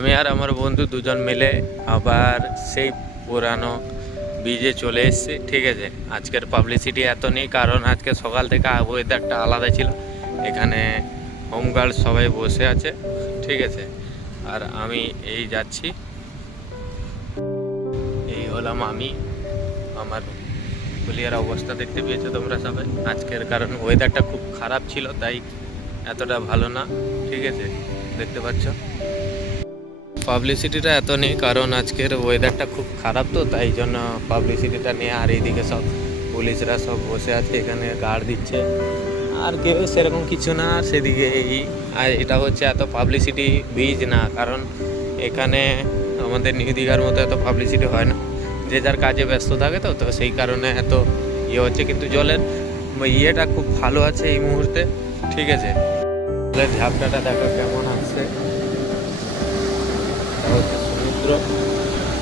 আমি আর আমার বন্ধু দুজন মিলে আবার সেই পুরানো ব্রিজে চলে এসেছি। ঠিক আছে, আজকের পাবলিসিটি এত নেই, কারণ আজকে সকাল থেকে ওয়েদারটা আলাদা ছিল। এখানে হোমগার্ড সবাই বসে আছে। ঠিক আছে, আর আমি এই যাচ্ছি। এই হলাম আমি। আমার পুলিয়ার অবস্থা দেখতে পেয়েছ তোমরা সবাই। আজকের কারণ ওয়েদারটা খুব খারাপ ছিল, তাই এতটা ভালো না। ঠিক আছে, দেখতে পাচ্ছ? পাবলিসিটিটা এত নেই, কারণ আজকের ওয়েদারটা খুব খারাপ তো, তাই জন্য পাবলিসিটিটা নিয়ে আর এইদিকে সব পুলিশরা সব বসে আছে, এখানে গার্ড দিচ্ছে। আর কেউ সেরকম কিছু না, আর সেদিকে এই, আর এটা হচ্ছে এত পাবলিসিটি বীজ না, কারণ এখানে আমাদের নিউ দীঘার মতো এত পাবলিসিটি হয় না। যে যার কাজে ব্যস্ত থাকে তো তো সেই কারণে এত ইয়ে হচ্ছে, কিন্তু জলের ইয়েটা খুব ভালো আছে এই মুহূর্তে। ঠিক আছে, জলের ঝাপটাটা দেখো কেমন আসছে এটা হচ্ছে সমুদ্র,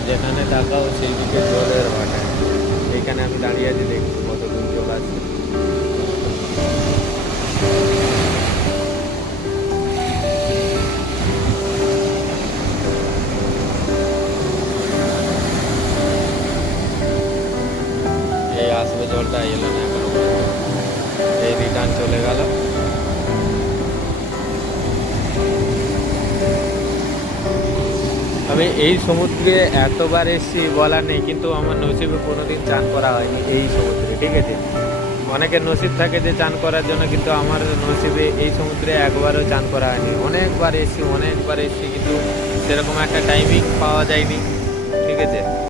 যেখানে তাকাও সেই দিকে জলের ভাটা এইখানে আমি দাঁড়িয়ে আছি, দেখছি কতদূর জল আছে। এই আসবে জলটা এলো না এখনও এই রিটার্ন চলে গেল। আমি এই সমুদ্রে এতবার এসেছি বলার নেই, কিন্তু আমার নসিবে কোনোদিন চান করা হয়নি এই সমুদ্রে, ঠিক আছে? অনেকের নসিব থাকে যে চান করার জন্য, কিন্তু আমার নসিবে এই সমুদ্রে একবারও চান করা হয়নি। অনেকবার এসেছি অনেকবার এসেছি, কিন্তু সেরকম একটা টাইমিং পাওয়া যায়নি, ঠিক আছে?